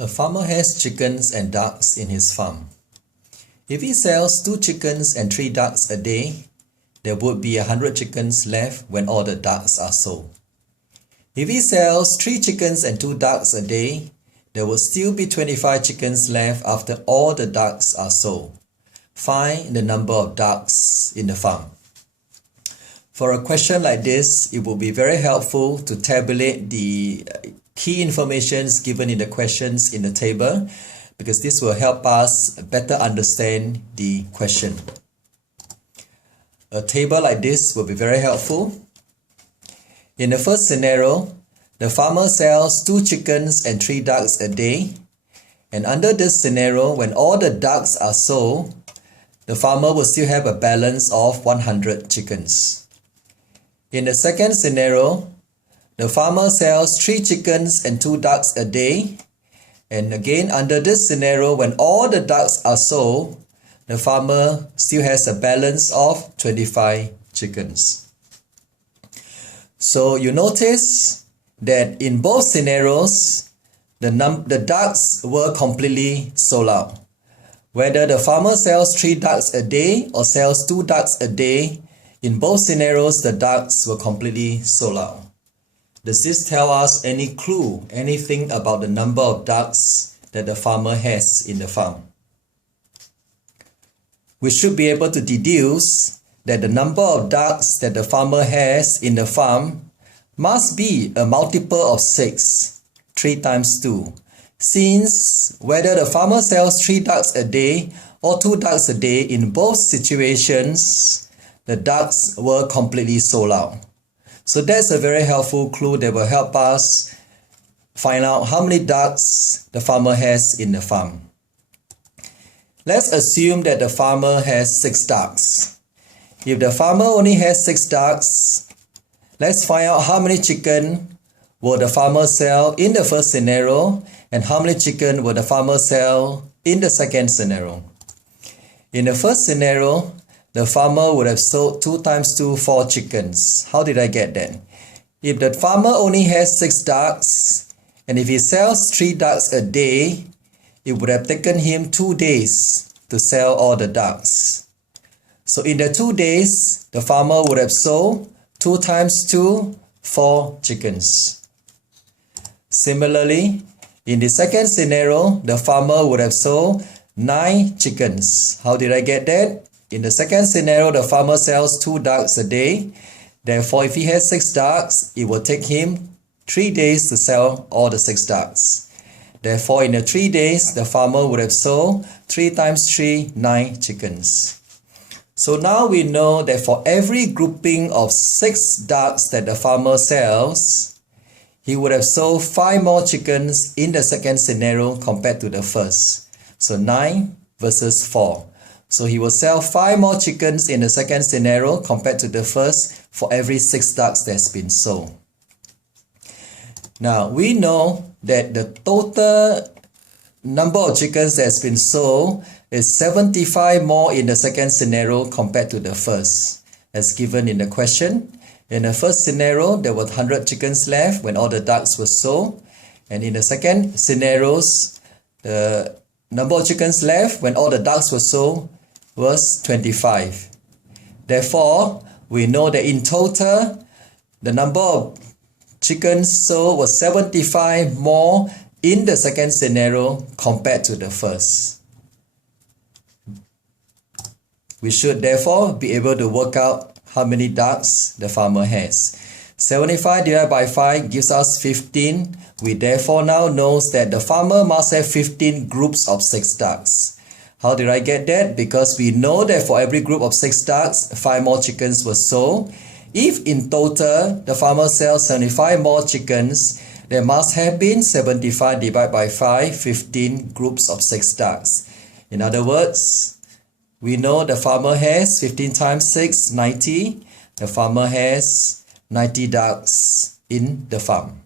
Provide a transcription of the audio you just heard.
A farmer has chickens and ducks in his farm. If he sells 2 chickens and 3 ducks a day, there would be 100 chickens left when all the ducks are sold. If he sells 3 chickens and 2 ducks a day, there will still be 25 chickens left after all the ducks are sold. Find the number of ducks in the farm. For a question like this, it will be very helpful to tabulate the key information given in the questions in the table, because this will help us better understand the question. A table like this will be very helpful. In the first scenario, the farmer sells 2 chickens and 3 ducks a day. And under this scenario, when all the ducks are sold, the farmer will still have a balance of 100 chickens. In the second scenario, the farmer sells 3 chickens and 2 ducks a day. And again, under this scenario, when all the ducks are sold, the farmer still has a balance of 25 chickens. So you notice that in both scenarios, the ducks were completely sold out. Whether the farmer sells 3 ducks a day or sells 2 ducks a day, in both scenarios, the ducks were completely sold out. Does this tell us any clue, anything about the number of ducks that the farmer has in the farm? We should be able to deduce that the number of ducks that the farmer has in the farm must be a multiple of 6, 3 times 2. Since whether the farmer sells 3 ducks a day or 2 ducks a day, in both situations, the ducks were completely sold out. So that's a very helpful clue that will help us find out how many ducks the farmer has in the farm. Let's assume that the farmer has 6 ducks. If the farmer only has 6 ducks, let's find out how many chicken will the farmer sell in the first scenario and how many chicken will the farmer sell in the second scenario. In the first scenario, the farmer would have sold 2 times 2, 4 chickens. How did I get that? If the farmer only has 6 ducks, and if he sells 3 ducks a day, it would have taken him 2 days to sell all the ducks. So in the 2 days, the farmer would have sold 2 times 2, 4 chickens. Similarly, in the second scenario, the farmer would have sold 9 chickens. How did I get that? In the second scenario, the farmer sells 2 ducks a day. Therefore, if he has 6 ducks, it will take him 3 days to sell all the 6 ducks. Therefore, in the 3 days, the farmer would have sold 3 times 3, 9 chickens. So now we know that for every grouping of 6 ducks that the farmer sells, he would have sold 5 more chickens in the second scenario compared to the first. So 9 versus 4. So he will sell 5 more chickens in the second scenario compared to the first for every 6 ducks that's been sold. Now, we know that the total number of chickens that's been sold is 75 more in the second scenario compared to the first, as given in the question. In the first scenario, there were 100 chickens left when all the ducks were sold. And in the second scenarios, the number of chickens left when all the ducks were sold was 25. Therefore, we know that in total, the number of chickens sold was 75 more in the second scenario compared to the first. We should therefore be able to work out how many ducks the farmer has. 75 divided by 5 gives us 15. We therefore now know that the farmer must have 15 groups of 6 ducks. How did I get that? Because we know that for every group of 6 ducks, 5 more chickens were sold. If in total the farmer sells 75 more chickens, there must have been 75 divided by 5, 15 groups of 6 ducks. In other words, we know the farmer has 15 times 6, 90. The farmer has 90 ducks in the farm.